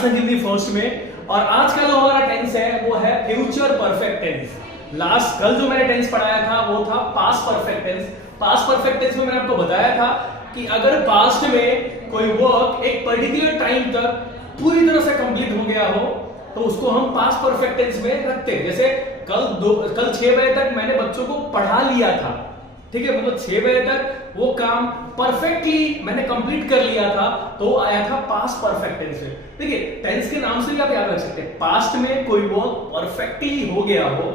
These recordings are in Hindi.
संजीवनी फर्स्ट में। और आज का जो हमारा टेंस है वो है फ्यूचर परफेक्ट टेंस। लास्ट कल जो मैंने टेंस पढ़ाया था वो था past perfect tense. Past perfect tense में मैंने आपको बताया था कि अगर पास्ट में कोई वर्क एक पर्टिकुलर टाइम तक पूरी तरह से कंप्लीट हो गया हो तो उसको हम पास्ट परफेक्ट टेंस में रखते हैं। जैसे कल 6 बजे तक मैंने बच्चों को पढ़ा लिया था, ठीक है, मतलब 6 बजे तक वो काम परफेक्टली मैंने कंप्लीट कर लिया था, तो आया था पास्ट परफेक्ट टेंस में। देखिए टेंस के नाम से भी आप याद रख सकते हैं, पास्ट में कोई वर्क परफेक्टली हो गया हो,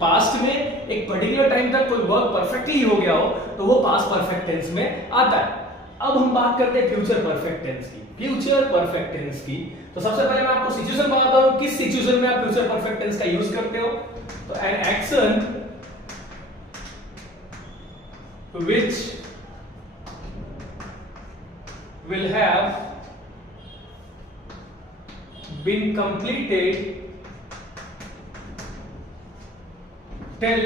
पास्ट में एक पर्टिकुलर टाइम तक कोई वर्क परफेक्टली हो गया हो तो वो पास्ट परफेक्ट टेंस में आता है। अब हम बात करते हैं फ्यूचर परफेक्ट टेंस की। फ्यूचर परफेक्ट टेंस की तो सबसे पहले मैं आपको सिचुएशन बताता हूं, किस सिचुएशन में आप फ्यूचर परफेक्ट टेंस का यूज करते हो। तो an action which will have been completed till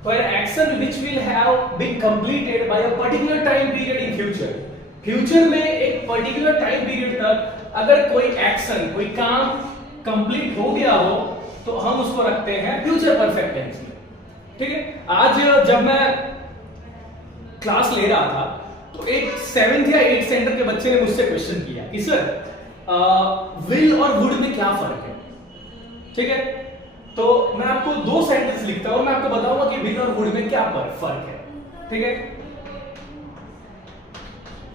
for an action which will have been completed by a particular time period in future। Future में एक पर्टिकुलर टाइम पीरियड तक अगर कोई एक्शन कोई काम कंप्लीट हो गया हो तो हम उसको रखते हैं फ्यूचर परफेक्ट टेंस में, ठीक है। आज जब मैं क्लास ले रहा था तो एक 7th या 8th स्टैंडर्ड के बच्चे ने मुझसे क्वेश्चन किया कि सर विल और वुड में क्या फर्क है, ठीक है। तो मैं आपको 2 सेंटेंस लिखता हूं, मैं आपको बताऊंगा कि विल और वुड में क्या फर्क है, ठीक है।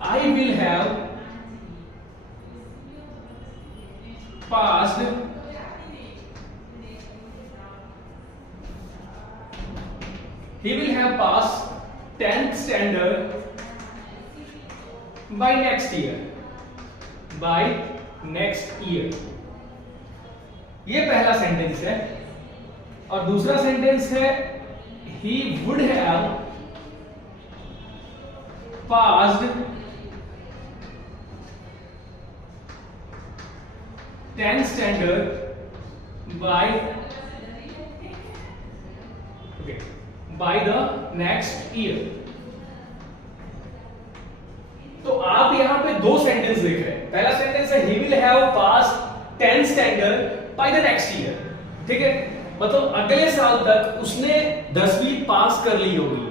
I will have passed he will have pass 10th standard by next year. ये पहला सेंटेंस है। और दूसरा सेंटेंस है he would have passed 10th standard by the next year। तो आप यहां पे 2 सेंटेंस लिख रहे हैं। पहला सेंटेंस है he will have passed 10th standard by the next year, ठीक है, मतलब अगले साल तक उसने 10वीं पास कर ली होगी,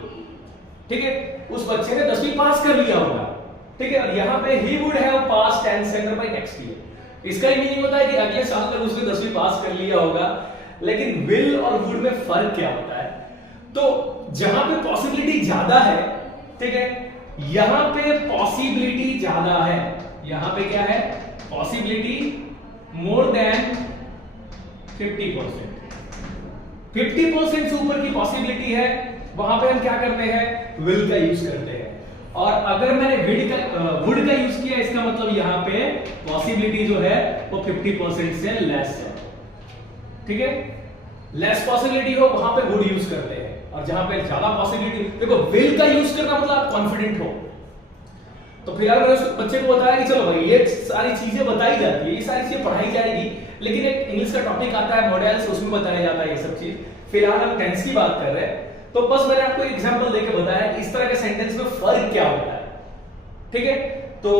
ठीक है, उस बच्चे ने 10वीं पास कर लिया होगा, ठीक है। और यहाँ पे he would have passed 10th standard by next year, इसका ही मीनिंग होता है कि अगले साल तक उसने 10वीं पास कर लिया होगा। लेकिन will और would में फर्क क्या होता है? तो जहां पे पॉसिबिलिटी ज्यादा है, ठीक है, यहां पे पॉसिबिलिटी ज्यादा है, यहां पे क्या है, पॉसिबिलिटी मोर देन 50%। 50% से ऊपर की पॉसिबिलिटी है, वहां पे हम क्या करते हैं, विल का यूज करते हैं। और अगर मैंने वुड का यूज किया, इसका मतलब यहां पे पॉसिबिलिटी जो है वो 50% से लेस है, ठीक है। लेस पॉसिबिलिटी हो वहां पे वुड यूज करते हैं, और जहां पे ज्यादा पॉसिबिलिटी, देखो विल का यूज करना मतलब आप कॉन्फिडेंट हो। तो फिलहाल मैंने उस बच्चे को बताया कि चलो भाई ये सारी चीजें बताई जाती है, ये सारी चीजें पढ़ाई जाएगी, लेकिन एक इंग्लिश का टॉपिक आता है मॉडल्स, उसमें बताया जाता है ये सब चीज। फिलहाल हम टेंस की बात कर रहे हैं, तो बस मैंने आपको एग्जांपल देके बताया कि इस तरह के सेंटेंस में फर्क क्या होता है, ठीक है। तो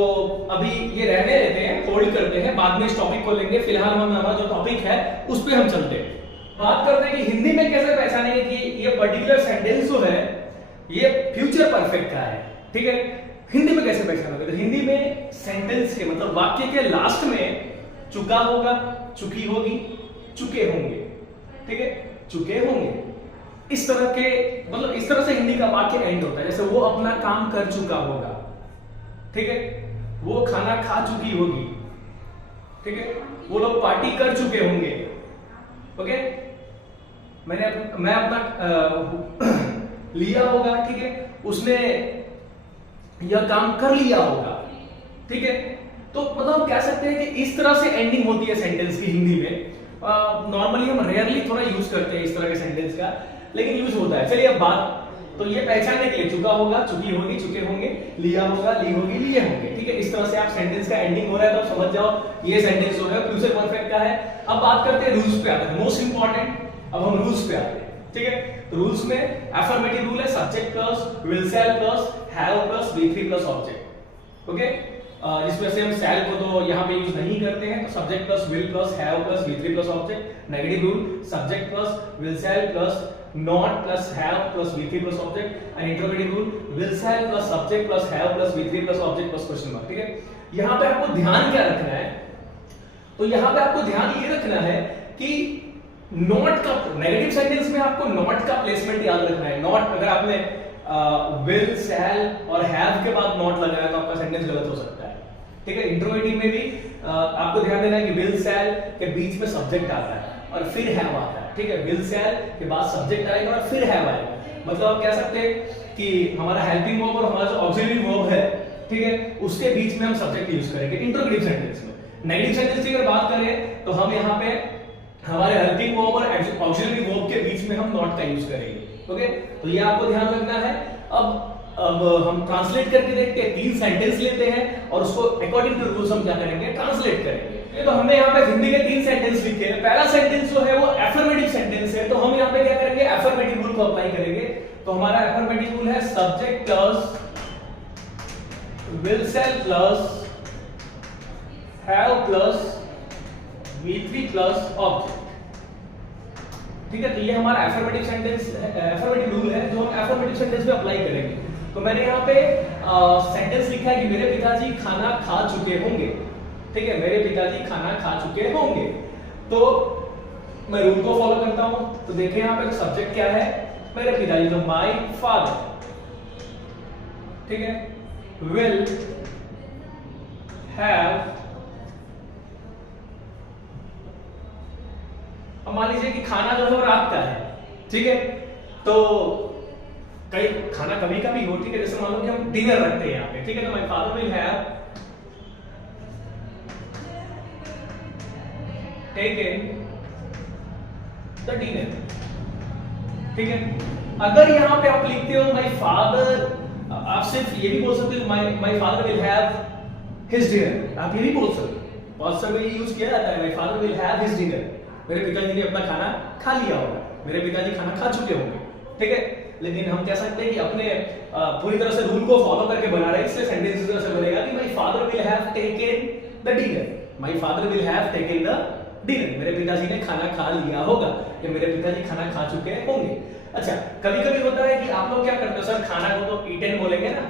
अभी ये रहने देते हैं, होल्ड करते हैं, बाद में इस टॉपिक को लेंगे। फिलहाल हम हमारा जो टॉपिक है उस पे हम चलते हैं, बात करते हैं कि हिंदी में कैसे पहचानेंगे कि ये पर्टिकुलर सेंटेंस जो है ये फ्यूचर परफेक्ट का है, ठीक है। हिंदी में कैसे पहचानोगे? तो हिंदी में सेंटेंस के मतलब वाक्य के लास्ट में चुका होगा, चुकी होगी, चुके होंगे, ठीक है, चुके होंगे, इस तरह के मतलब इस तरह से हिंदी का वाक्य एंड होता है। जैसे वो अपना काम कर चुका होगा, ठीक है, वो खाना खा चुकी होगी, ठीक है, वो लोग पार्टी कर चुके होंगे, ओके, मैं अपना लिया होगा, ठीक है, उसने यह काम कर लिया होगा, ठीक है। तो मतलब हम कह सकते हैं कि इस तरह से एंडिंग होती है सेंटेंस की हिंदी में। नॉर्मली हम रेयरली थोड़ा यूज करते हैं इस तरह के सेंटेंस का, लेकिन यूज होता है। चलिए अब बात, तो ये पहचानने के लिए चुका होगा, चुकी होगी, चुके होंगे, लिया होगा, ली होगी, लिए होंगे, ठीक है। इस तरह से आप सेंटेंस का एंडिंग हो रहा है तो आप समझ जाओ ये सेंटेंस जो है फ्यूचर परफेक्ट का है। अब बात करते हैं रूल्स पे आते हैं, मोस्ट इंपॉर्टेंट। अब हम रूल्स पे आते हैं, ठीक है। तो रूल्स में अफर्मेटिव रूल है subject plus will shell plus have plus V3 plus object, okay. जिसमें से हम शैल को तो यहाँ पे यूज नहीं करते हैं, तो subject plus will plus have plus V3 plus object. Negative rule subject plus will shell plus not plus have plus V3 plus object, and interrogative rule will shall plus subject plus have plus V3 plus object plus question mark, ठीक है। यहाँ पे आपको ध्यान क्या रखना है, तो यहाँ पे आपको ध्यान ये रखना है कि नॉट का, नेगेटिव सेंटेंस में आपको नॉट का प्लेसमेंट याद रखना है। नॉट, अगर आपने विल शैल और हैव के बाद नॉट लगाया तो आपका सेंटेंस गलत हो सकता है, ठीक है। इंट्रोगेटिव में भी आपको ध्यान देना है कि विल शैल के बीच में सब्जेक्ट आता है और फिर हैव आता है, ठीक है। विल शैल के बाद सब्जेक्ट आएगा और फिर हैव आएगा। मतलब आप कह सकते हैं कि हमारा हेल्पिंग वर्ब और हमारा जो ऑक्सिलरी वर्ब है, ठीक है, उसके बीच में हम सब्जेक्ट यूज करेंगे इंट्रोगेटिव सेंटेंस में। नेगेटिव सेंटेंस की अगर बात करें तो हम यहाँ पे हमारे हेल्पिंग वर्ब और ऑक्सिलरी वर्ब के बीच में हम नॉट का यूज करेंगे, ओके। तो ये आपको ध्यान रखना है। अब हम ट्रांसलेट करके देखते हैं, 3 सेंटेंस लेते हैं और उसको अकॉर्डिंग टू रूल्स हम क्या करेंगे, ट्रांसलेट करेंगे। तो हमने यहाँ पे हिंदी के 3 सेंटेंस लिखे हैं। पहला सेंटेंस जो है वो अफर्मेटिव सेंटेंस है, तो हम यहाँ पे क्या करेंगे, अफर्मेटिव रूल को अप्लाई करेंगे। तो हमारा अफर्मेटिव रूल है subject plus will shell plus have plus V3 plus object, ठीक है। तो ये हमारा अफर्मेटिव सेंटेंस, अफर्मेटिव रूल है जो हम अफर्मेटिव सेंटेंस पे अप्लाई करेंगे। तो मैंने यहाँ पे सेंटेंस लिखा है कि मेरे पिताजी खाना खा चुके होंगे, ठीक है। मेरे पिताजी खाना खा चुके होंगे, तो मैं रूल को फॉलो करता हूं। तो देखें यहाँ पे सब्जेक्ट क्या है, मेरे पिताजी, तो माय फादर, ठीक है। विल हैव, अब मान लीजिए कि खाना जो है वो रात का है, ठीक है। तो कई खाना कभी कभी हो, ठीक है, जैसे मान लो कि हम डिनर रखते हैं यहाँ पे, ठीक है। तो my father will have taken the dinner, ठीक है। अगर यहाँ पे आप लिखते हो माय फादर, आप सिर्फ ये भी बोल सकते हो my father will have his dinner, आप ये भी बोल सकते हो। बहुत समय ये यूज किया जाता है, my father will have his dinner, मेरे पिताजी ने अपना खाना खा लिया होगा, मेरे पिताजी खाना खा चुके होंगे, ठीक है। लेकिन हम कह सकते हैं कि अपने पूरी तरह से रूल को फॉलो करके बना रहे हैं, इसलिए सेंटेंस इस तरह से बनेगा कि my father will have taken the dinner, my father will have taken the dinner, मेरे पिताजी ने खाना खा लिया होगा या मेरे पिताजी खाना खा चुके होंगे। अच्छा, कभी कभी होता है कि आप लोग क्या करते हो, सर खाना को तो ईटन बोलेंगे ना,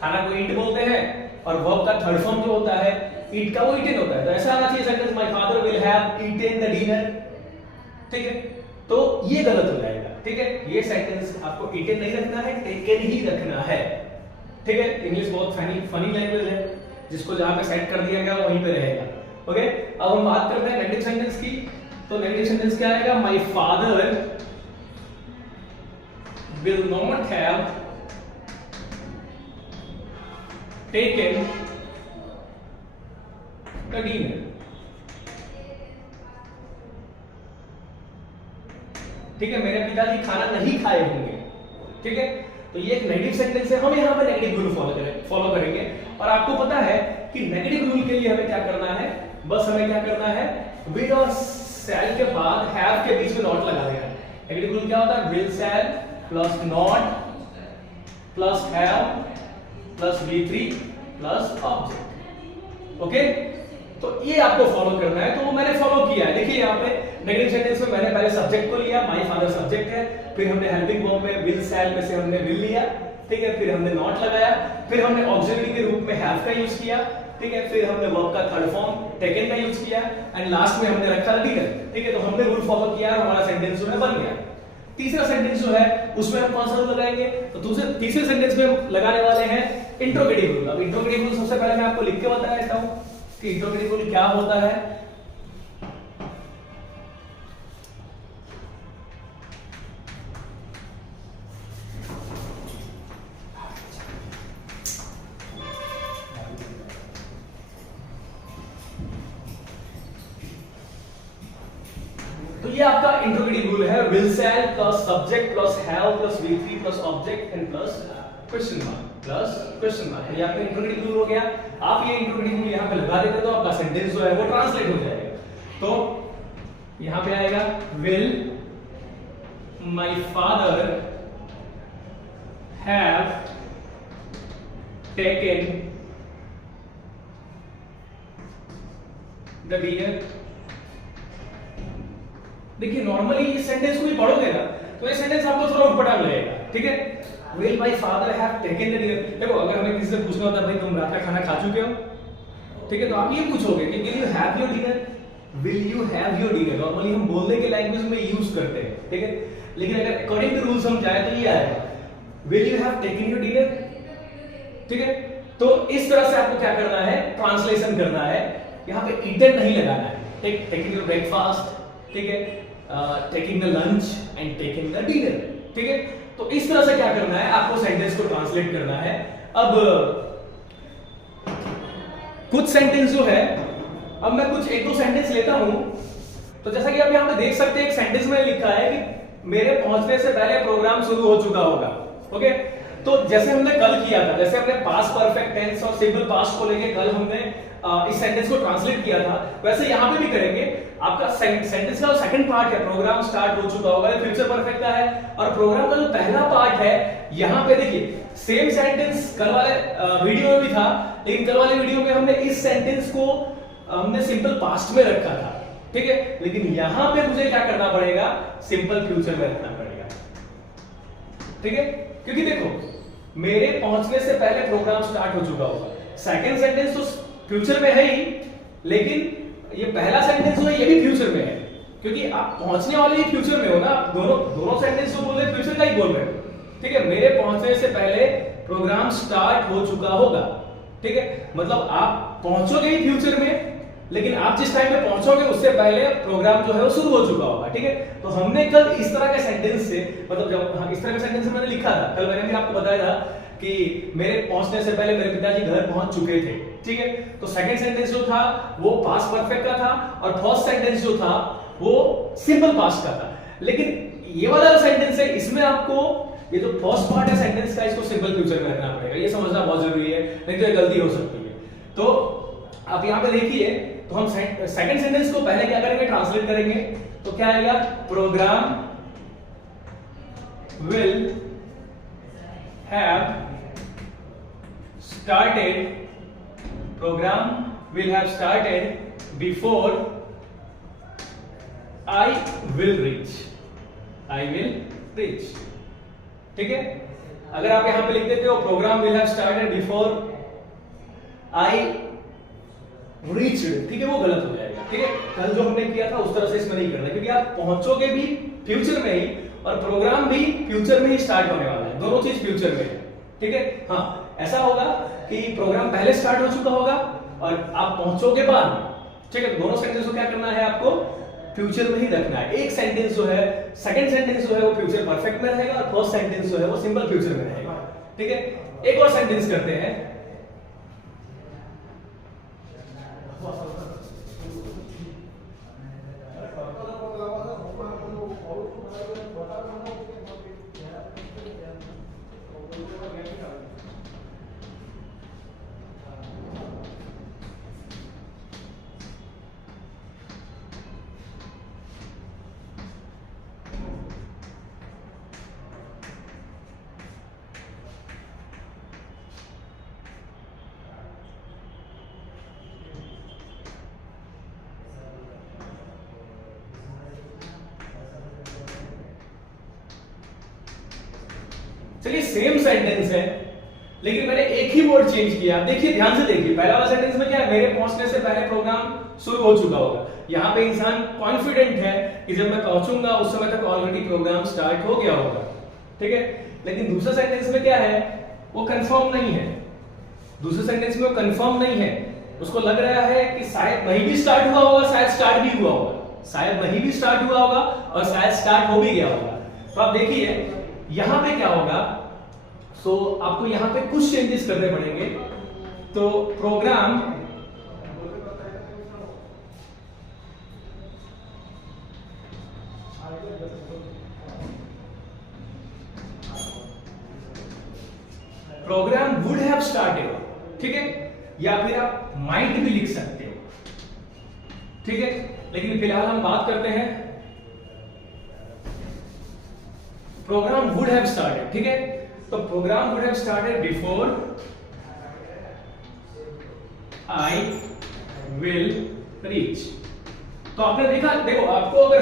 खाना को ईट बोलते हैं और वर्ब का थर्ड फॉर्म जो होता है ईट का, वो ईटन होता है। तो ऐसा आना चाहिए sentence, my father will have eaten the dinner, ठीक है। तो ये गलत हो जाएगा, ठीक है। ये सेंटेंस आपको ईटन नहीं रखना है, टेकन ही रखना है, ठीक है। इंग्लिश बहुत फनी लैंग्वेज है, जिसको जहां पे सेट कर दिया गया वहीं पे रहेगा, ओके। अब हम बात करते हैं नेगेटिव सेंटेंस की। तो नेगेटिव सेंटेंस क्या आएगा, my father will not have taken the dinner, ठीक है। मेरे पिताजी खाना नहीं खाए होंगे, ठीक है। तो ये एक नेगेटिव सेंटेंस है, हम यहाँ पे नेगेटिव रूल फॉलो करेंगे। और आपको पता है कि नेगेटिव रूल के लिए हमें क्या करना है, बस हमें क्या करना है, विल और शैल के बाद हैव के बीच में नॉट लगा देना है। नेगेटिव रूल क्या होता है, will shell plus not plus have plus V3 plus object, okay. तो ये आपको फॉलो करना है, तो मैंने फॉलो किया है। देखिए यहाँ पे नेगेटिव सेंटेंस में मैंने पहले सब्जेक्ट को लिया, माय फादर सब्जेक्ट है, फिर हमने हेल्पिंग वर्ब में विल शैल में से हमने विल लिया, ठीक है। फिर हमने नॉट लगाया, फिर हमने ऑक्सिलरी के रूप में हैव का यूज किया, ठीक है। फिर हमने वर्ब का थर्ड फॉर्म टेकन का यूज किया एंड लास्ट में हमने रखा डिनर, ठीक है। तो हमने रूल फॉलो किया और हमारा सेंटेंस जो है बन गया। तीसरा सेंटेंस जो है उसमें हम कौन सा रूल लगाएंगे, तो तीसरे सेंटेंस में हम लगाने वाले हैं इंट्रोगेटिव रूल। अब इंट्रोगेटिव रूल सबसे पहले मैं आपको लिख के बता देता हूं कि इंट्रोगेटिव रूल क्या होता है। ये आपका इंट्रोगेटिव रूल है, will sell plus subject plus have plus V3 plus object and plus question mark. ये आपका इंट्रोगेटिव रूल हो गया। आप ये इंट्रोगेटिव रूल यहाँ पे लगा देते तो आपका सेंटेंस जो है वो ट्रांसलेट हो जाएगा। तो यहाँ पे आएगा will my father have taken the dinner. देखिए नॉर्मली इस सेंटेंस को भी पढ़ोगे ना तो ये सेंटेंस आपको थोड़ा उटपटांग लगेगा, ठीक है। Will my father have taken the dinner. देखो अगर हमें किसी से पूछना होता है भाई तुम रात का खाना खा चुके हो, ठीक है, तो आप ये पूछोगे कि will you have your dinner, will you have your dinner. Normally हम बोलने के लैंग्वेज में यूज करते हैं, ठीक है, लेकिन अगर अकॉर्डिंग टू रूल्स हम जाए तो ये आएगा will you have taken your dinner, ठीक है। तो इस तरह से आपको क्या करना है, ट्रांसलेशन करना है। यहाँ पे ईटन नहीं लगाना है, टेकिंग योर ब्रेकफास्ट, ठीक है, taking the lunch and taking the dinner, ठीक है। तो इस तरह से क्या करना है, आपको सेंटेंस को ट्रांसलेट करना है। अब कुछ सेंटेंस जो है, अब मैं कुछ एक दो सेंटेंस लेता हूं। तो जैसा कि आप यहां पे देख सकते हैं एक सेंटेंस में लिखा है कि मेरे पहुंचने से पहले प्रोग्राम शुरू हो चुका होगा, ओके। तो जैसे हमने कल किया था, जैसे हमने पास्ट परफेक्ट टेंस और सिंपल पास्ट को लेके कल हमने इस सेंटेंस को ट्रांसलेट किया था, वैसे यहां पे भी करेंगे। आपका सेंटेंस का सेकंड पार्ट है प्रोग्राम स्टार्ट हो चुका होगा, ये फ्यूचर परफेक्ट का है। और प्रोग्राम का जो पहला पार्ट है, यहां पे देखिए सेम सेंटेंस कल वाले वीडियो में भी था, लेकिन कल वाले वीडियो में हमने इस सेंटेंस को हमने सिंपल पास्ट में रखा था, ठीक है, लेकिन यहां पे मुझे क्या करना पड़ेगा, सिंपल फ्यूचर में रखना पड़ेगा, ठीक है। क्योंकि देखो मेरे पहुंचने से पहले प्रोग्राम स्टार्ट हो चुका होगा, सेकंड सेंटेंस तो फ्यूचर में है ही, लेकिन ये पहला सेंटेंस जो है ये भी फ्यूचर में है, क्योंकि आप पहुंचने वाले ही फ्यूचर में हो ना। आप दोनों सेंटेंस जो बोल रहे हैं फ्यूचर का ही बोल रहे हो, ठीक है। मेरे पहुंचने से पहले प्रोग्राम स्टार्ट हो चुका होगा, ठीक है, मतलब आप पहुंचोगे ही फ्यूचर में, लेकिन आप जिस टाइम पे पहुंचोगे उससे पहले प्रोग्राम जो है वो शुरू हो चुका होगा, ठीक है। तो हमने कल इस तरह के सेंटेंस से, मतलब जब इस तरह के सेंटेंस मैंने लिखा था कल, मैंने भी आपको बताया था कि मेरे पहुंचने से पहले मेरे पिताजी घर पहुंच चुके थे, ठीक है। तो सेकंड सेंटेंस जो था वो पास्ट परफेक्ट का था, और फर्स्ट सेंटेंस जो था वो सिंपल पास्ट का था। लेकिन ये वाला सेंटेंस है, इसमें आपको ये जो फर्स्ट पार्ट है सेंटेंस का, इसको सिंपल फ्यूचर में रखना पड़ेगा। ये समझना बहुत जरूरी है, नहीं तो ये गलती हो सकती है। तो आप यहां पे देखिए, तो हम सेकंड सेंटेंस को पहले क्या करेंगे, ट्रांसलेट करेंगे। तो क्या आएगा, programme will have started, programme will have started before I will reach, I will reach, ठीक है। अगर आप यहां पे लिख देते हो programme will have started before I reached, ठीक है, वो गलत हो जाएगा, ठीक है। कल जो हमने किया था उस तरह से इसमें नहीं करना, क्योंकि आप पहुंचोगे भी फ्यूचर में ही और प्रोग्राम भी फ्यूचर में ही स्टार्ट होने वाला है, दोनों चीज फ्यूचर में है, ठीक है। हाँ, ऐसा होगा कि प्रोग्राम पहले स्टार्ट हो चुका होगा और आप पहुंचोगे बाद, ठीक है। दोनों सेंटेंस को क्या करना है, आपको फ्यूचर में ही रखना है। एक सेंटेंस जो है, सेकंड सेंटेंस जो है वो फ्यूचर परफेक्ट में रहेगा, और फर्स्ट सेंटेंस जो है वो सिंपल फ्यूचर में रहेगा, ठीक है। एक और सेंटेंस करते हैं। चलिए सेम सेंटेंस है, लेकिन मैंने एक ही वर्ड चेंज किया। देखिए ध्यान से देखिए, पहला वाला सेंटेंस में क्या है, मेरे पहुंचने से पहले प्रोग्राम शुरू हो चुका होगा। यहाँ पे इंसान कॉन्फिडेंट है कि जब मैं पहुंचूंगा उस समय तक ऑलरेडी प्रोग्राम स्टार्ट हो गया होगा, ठीक है। लेकिन दूसरे सेंटेंस में क्या है, वो कंफर्म नहीं है। दूसरे सेंटेंस में वो कंफर्म नहीं है, उसको लग रहा है कि शायद नहीं भी स्टार्ट हुआ होगा, शायद स्टार्ट भी हुआ होगा, शायद नहीं भी स्टार्ट हुआ होगा और शायद स्टार्ट हो भी गया होगा। तो आप देखिए यहां पे क्या होगा, सो आपको यहां पे कुछ चेंजेस करने पड़ेंगे। तो programme programme would have started, ठीक है, या फिर आप माइट भी लिख सकते हो, ठीक है। लेकिन फिलहाल हम बात करते हैं प्रोग्राम वुड हैव स्टार्टेड, ठीक है। तो programme would have started before I will reach. तो आपने देखा, देखो आपको अगर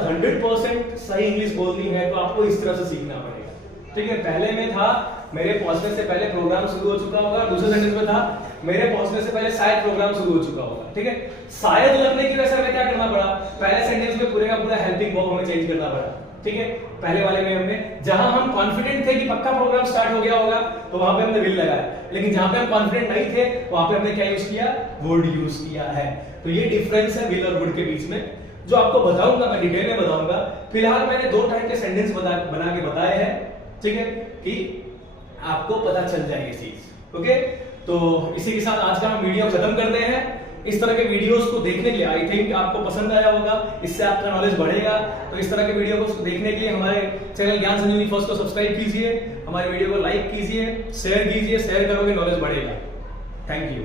100% सही इंग्लिश बोलनी है तो आपको इस तरह से सीखना पड़ेगा, ठीक है। पहले में था मेरे पहुंचने से पहले प्रोग्राम शुरू हो चुका होगा, दूसरे सेंटेंस में था मेरे पहुंचने से पहले शायद प्रोग्राम शुरू हो चुका होगा, ठीक है। शायद लगने की वजह से हमें क्या करना पड़ा, पहले सेंटेंस में पूरे का पूरा हेल्पिंग वर्ब हमें चेंज करना पड़ा, ठीक है। पहले वाले में हमने, जहां हम कॉन्फिडेंट थे कि पक्का प्रोग्राम स्टार्ट हो गया होगा, तो वहां पे हमने विल लगाया, लेकिन जहां पे हम कॉन्फिडेंट नहीं थे वहां पे हमने क्या यूज किया, वुड यूज किया है। तो ये डिफरेंस है विल और वुड के बीच में, जो आपको बताऊंगा, मैं डिटेल में बताऊंगा। फिलहाल मैंने दो टाइप के सेंटेंस बना के बताए हैं, ठीक है, कि आपको पता चल जाए ये चीज, ओके। तो इसी के साथ आज का हम वीडियो खत्म करते हैं। इस तरह के वीडियोस को देखने के लिए आई थिंक आपको पसंद आया होगा, इससे आपका नॉलेज बढ़ेगा। तो इस तरह के वीडियो को देखने के लिए हमारे चैनल ज्ञान संजीवनी फर्स्ट को सब्सक्राइब कीजिए, हमारे वीडियो को लाइक कीजिए, शेयर कीजिए, शेयर करोगे नॉलेज बढ़ेगा। Thank you.